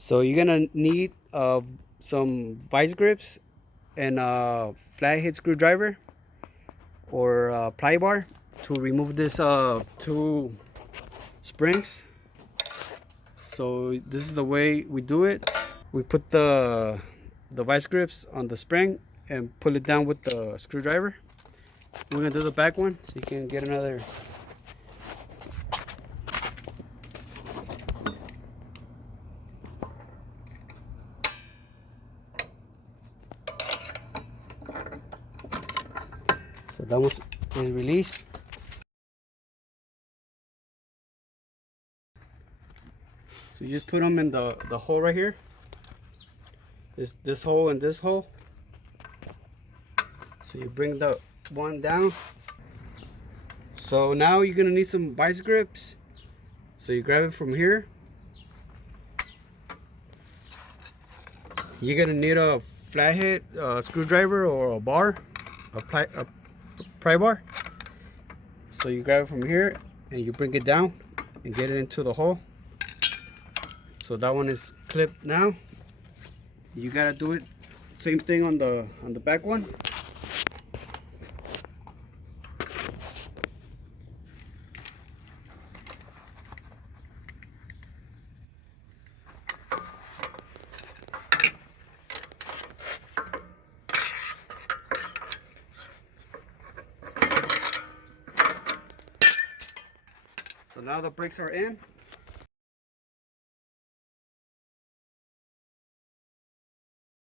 So you're gonna need some vice grips and a flathead screwdriver or a pry bar to remove this two springs. So this is the way we do it. We put the vice grips on the spring and pull it down with the screwdriver. We're gonna do the back one so you can get another. So that one's released. So you just put them in the hole right here. This hole and this hole. So you bring the one down. So now you're gonna need some vice grips. So you grab it from here. You're gonna need a flathead screwdriver or a bar, a pry bar. So you grab it from here and you bring it down and get it into the hole. So that one is clipped now. You gotta do it same thing on the back one. So now the brakes are in.